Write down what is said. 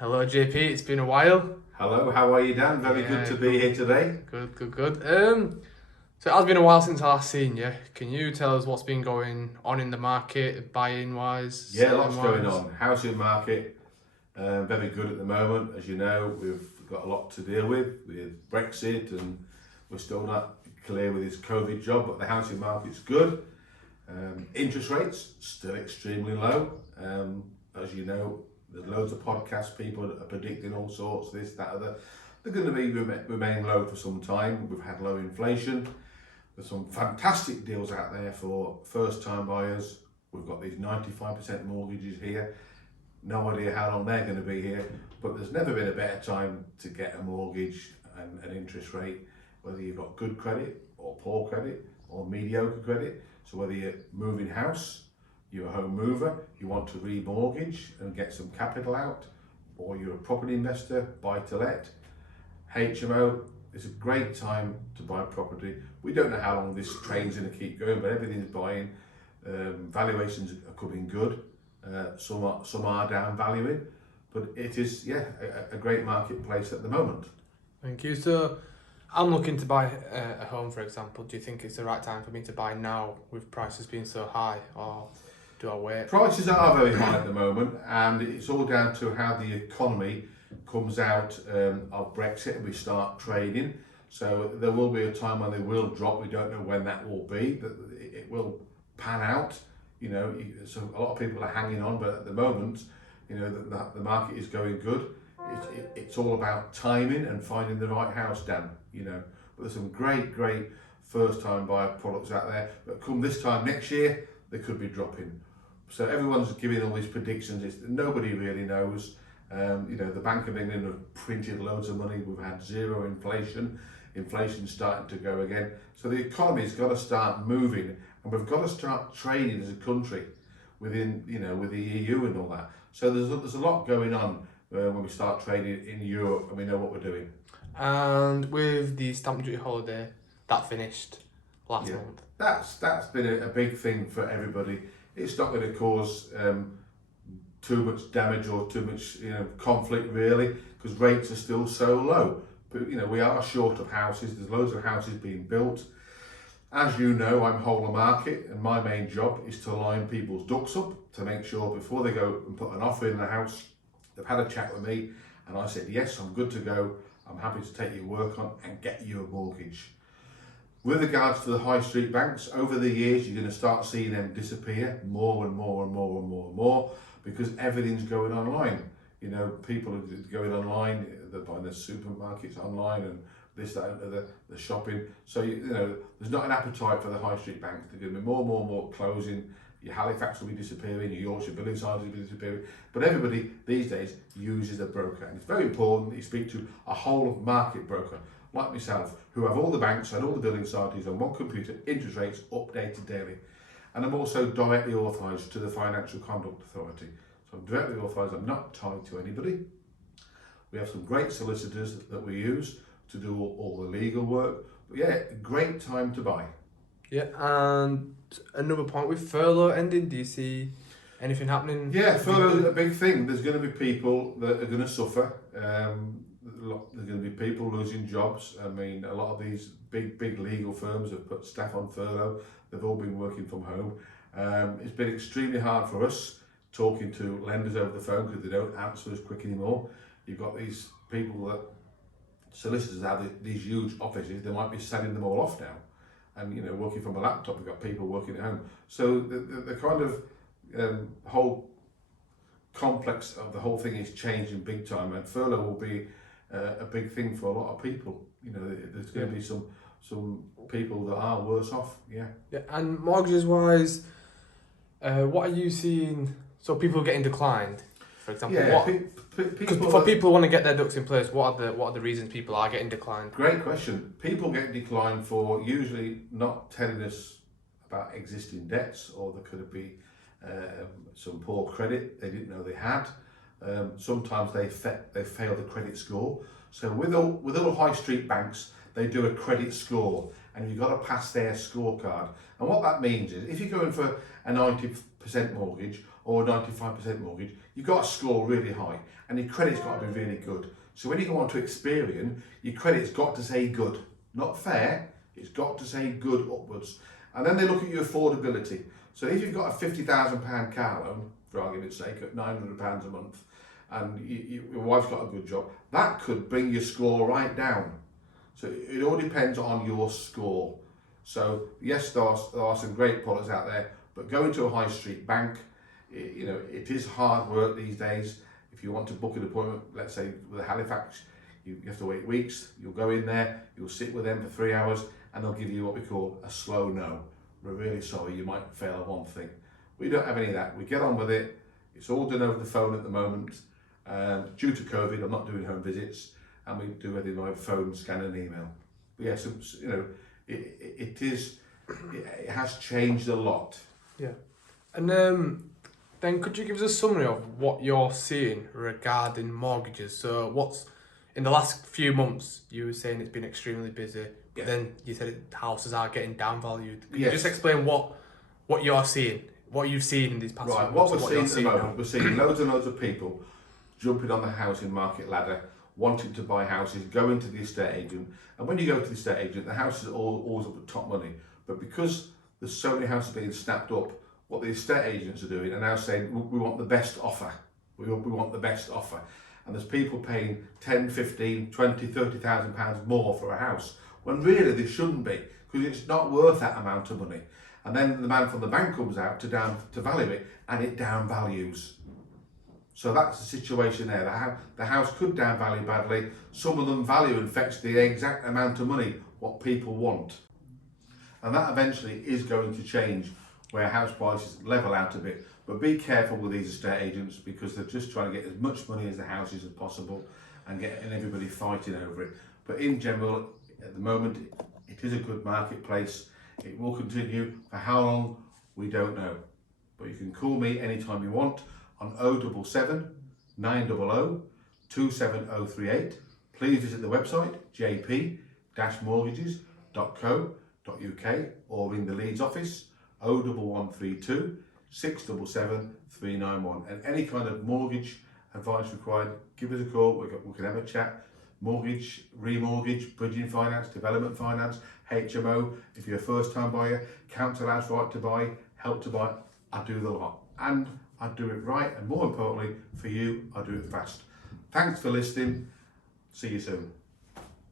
Hello, JP. It's been a while. Hello, how are you, Dan? Very good to be here today. Good. So it has been a while since I last seen you. Can you tell us what's been going on in the market, buying wise, Yeah, selling lots going wise? on. Housing market, very good at the moment. As you know, we've got a lot to deal with Brexit, and we're still not clear with this COVID job, but the housing market's good. Interest rates still extremely low. As you know, there's loads of podcasts, people are predicting all sorts, this, that, other. They're going to remain low for some time. We've had low inflation. There's some fantastic deals out there for first-time buyers. We've got these 95% mortgages here. No idea how long they're going to be here, but there's never been a better time to get a mortgage and an interest rate, whether you've got good credit or poor credit or mediocre credit. So whether you're moving house, you're a home mover, you want to remortgage and get some capital out, or you're a property investor, buy to let, HMO, it's a great time to buy property. We don't know how long this train's going to keep going, but everything's buying. Valuations are coming good. Some are down valuing, but it is a great marketplace at the moment. Thank you. So I'm looking to buy a home, for example. Do you think it's the right time for me to buy now with prices being so high, or do I wait? Prices are very high at the moment, and it's all down to how the economy comes out of Brexit and we start trading. So there will be a time when they will drop. We don't know when that will be, but it will pan out. You know, so a lot of people are hanging on, but at the moment, you know, the market is going good. It's all about timing and finding the right house, Dan. You know, but there's some great first-time buyer products out there. But come this time next year, they could be dropping. So everyone's giving all these predictions. Nobody really knows. You know, the Bank of England have printed loads of money. We've had zero inflation. Inflation's starting to go again. So the economy's got to start moving, and we've got to start trading as a country within, you know, with the EU and all that. So there's a lot going on when we start trading in Europe, and we know what we're doing. And with the stamp duty holiday, that finished last Yeah. month. That's been a big thing for everybody. It's not going to cause too much damage or too much, you know, conflict really, because rates are still so low. But you know, we are short of houses. There's loads of houses being built. As you know, I'm whole of market, and my main job is to line people's ducks up to make sure before they go and put an offer in the house, they've had a chat with me, and I said, yes, I'm good to go. I'm happy to take your work on and get you a mortgage. With regards to the high street banks, over the years, you're going to start seeing them disappear more and more because everything's going online. You know, people are going online, they're buying their supermarkets online and this, that, and the shopping. So, you know, there's not an appetite for the high street banks. They're going to be more closing. Your Halifax will be disappearing, your Yorkshire Building Society will be disappearing. But everybody these days uses a broker. And it's very important that you speak to a whole of market broker, like myself, who have all the banks and all the building societies on one computer, interest rates updated daily. And I'm also directly authorised to the Financial Conduct Authority. So I'm directly authorised, I'm not tied to anybody. We have some great solicitors that we use to do all the legal work. But yeah, great time to buy. Yeah, and another point with furlough ending, do you see anything happening? Yeah, furlough's a big thing. There's going to be people that are going to suffer. There's going to be people losing jobs. I mean, a lot of these big legal firms have put staff on furlough. They've all been working from home. It's been extremely hard for us talking to lenders over the phone because they don't answer as quick anymore. You've got these people that solicitors have these huge offices. They might be selling them all off now, and you know, working from a laptop. We've got people working at home. So the kind of whole complex of the whole thing is changing big time, and furlough will be a big thing for a lot of people. You know, there's going to be some people that are worse off. Yeah. Yeah, and mortgages wise, what are you seeing? So people are getting declined, for example. Yeah. Because for people who want to get their ducks in place, what are the reasons people are getting declined? Great question. People get declined for usually not telling us about existing debts, or there could be some poor credit they didn't know they had. Sometimes they fail the credit score. So with all high street banks, they do a credit score, and you've got to pass their scorecard. And what that means is, if you're going for a 90% mortgage or a 95% mortgage, you've got to score really high and your credit's got to be really good. So when you go on to Experian, your credit's got to say good, not fair, it's got to say good upwards. And then they look at your affordability. So if you've got a £50,000 car loan, for argument's sake, at £900 a month, and your wife's got a good job, that could bring your score right down. So it all depends on your score. So yes, there are some great products out there, but going to a high street bank, it is hard work these days. If you want to book an appointment, let's say with Halifax, you have to wait weeks. You'll go in there, you'll sit with them for 3 hours, and they'll give you what we call a slow no. We're really sorry, you might fail at one thing. We don't have any of that. We get on with it. It's all done over the phone at the moment. Due to COVID, I'm not doing home visits, and we do everything by phone, scan, and email. But yes, it has changed a lot. Yeah. And then could you give us a summary of what you're seeing regarding mortgages? So what's in the last few months, you were saying it's been extremely busy, but then you said houses are getting downvalued. Can you just explain what you're seeing, what you've seen in these past few months? What we're seeing at the moment, we're seeing loads and loads of people jumping on the housing market ladder, wanting to buy houses, going to the estate agent. And when you go to the estate agent, the house is always up at top money. But because there's so many houses being snapped up, what the estate agents are doing are now saying, we want the best offer. We want the best offer. And there's people paying 10, 15, 20, 30,000 pounds more for a house, when really they shouldn't be, because it's not worth that amount of money. And then the man from the bank comes out to value it, and it downvalues. So that's the situation there. The house could downvalue badly. Some of them value and fetch the exact amount of money what people want. And that eventually is going to change, where house prices level out a bit. But be careful with these estate agents, because they're just trying to get as much money as the houses as possible and getting everybody fighting over it. But in general, at the moment, it is a good marketplace. It will continue. For how long, we don't know. But you can call me anytime you want on 077 900 27038. Please visit the website jp-mortgages.co.uk or ring the Leeds office 01132 677 391. And any kind of mortgage advice required, give us a call. We can have a chat. Mortgage, remortgage, bridging finance, development finance, HMO, if you're a first time buyer, council house right to buy, help to buy. I do the lot, and I do it right, and more importantly for you, I do it fast. Thanks for listening. See you soon.